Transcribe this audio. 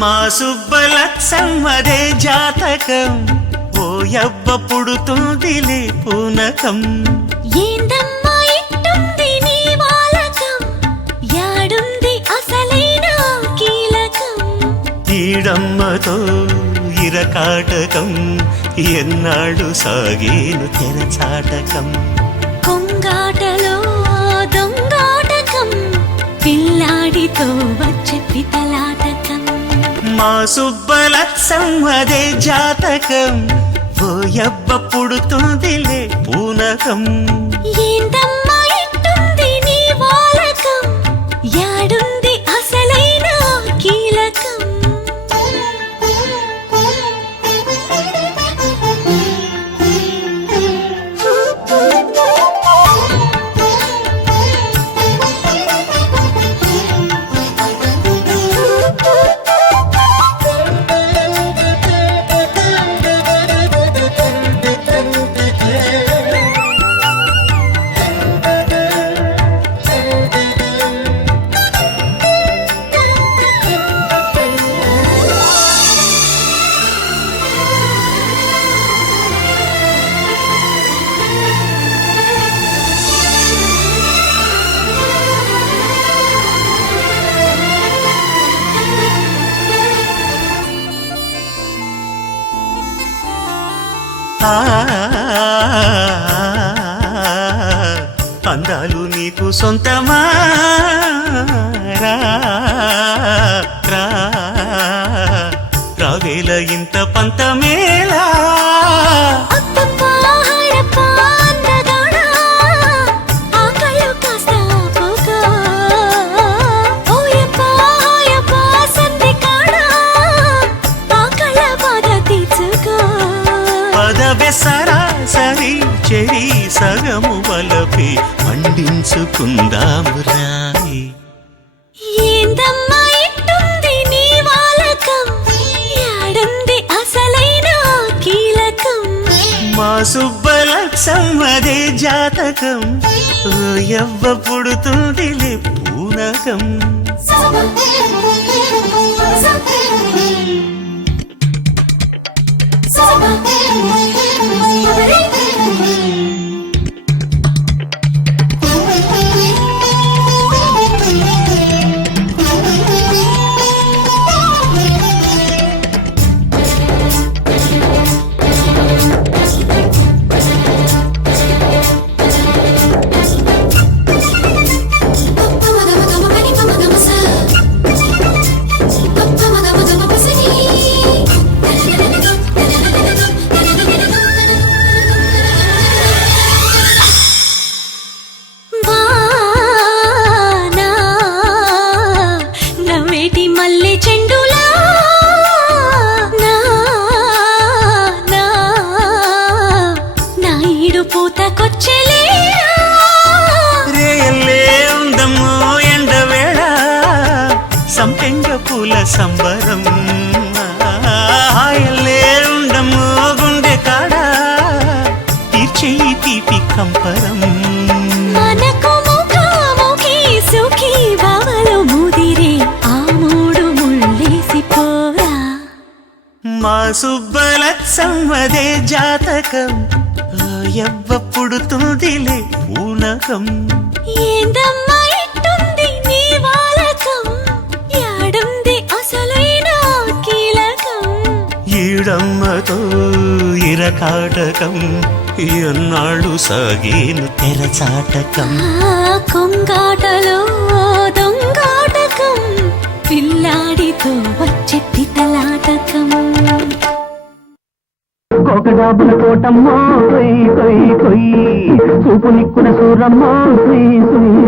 మా సుబ్బలక్ష్మదే జాతకం ఓయవ్వ పుడుతుందిలే పూనకం ఏందమ్మా ఇట్టుంది నీ వాలకం యాడుంది అసలైన కీలకం ఈడమ్మతో ఇరకాటకం ఎన్నాడు సాగేను తెరచాటకం కొంగాటలో దొంగాటకం పిల్లాడితో వచ్చే పితలాటకం మా సుబ్బలక్ష్మదే జాతకం ఓయవ్వ పుడుతుందిలే పూనకం ఏందమ్మా ఇట్టుంది నీ వాలకం యాడుంది అసలైన కీలకం అందాలు నీకు సొంతమా రావేల ఇంత పంతమేలా సరాసరి చెరి సగము వలపి పండించుకుందాము రాయి ఏందమ్మా ఇట్టుంది నీ వాలకం యాడుంది అసలైన కీలకం మా సుబ్బలక్ష్మదే జాతకం ఓయవ్వ పుడుతుందిలే పూనకం మల్లె చెండులా నా ఈడు పూతకొచ్చెలే రేయల్లే ఉందమ్మో ఎండవేళ సంపెంగ పూల సంబరం హాయల్లే ఉండమ్మో గుండె కాడ తీర్చేయి తీపి కంపరం మనకు ముఖాముఖి సుఖీ బావలు ముదిరే మా సుబ్బలక్ష్మదే జాతకం ఓయవ్వ పుడుతుందిలే పూనకం ఏందమ్మా ఇట్టుంది నీ వాలకం యాడుంది అసలైన కీలకం ఈడమ్మతో ఇరకాటకం ఎన్నాళ్ళు సాగేను తెరచాటకం కొంగాటలో దొంగాటకం పిల్లాడితో వచ్చే పితలాటకం కోకడాబుల కోటమ్మో కొయ్ కొయ్ కొయ్ చూపు నిక్కున సూరమ్మో సుయ్ సుయ్